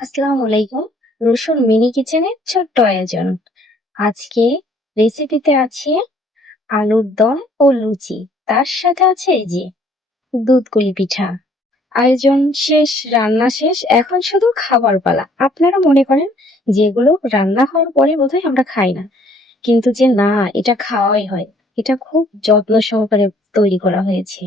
আসসালামু আলাইকুম। রসুন মিনি কিচেনের ছোট্ট আয়োজন। আজকে রেসিপিতে আছে আলুর দম ও লুচি। তার সাথে আছে এই যে দুধকুলি পিঠা। আয়োজন শেষ, রান্না শেষ, এখন শুধু খাবার পালা। আপনারা মনে করেন যেগুলো রান্না হওয়ার পরে বোধহয় আমরা খাই না, কিন্তু যে না, এটা খাওয়াই হয়। এটা খুব যত্ন সহকারে তৈরি করা হয়েছে।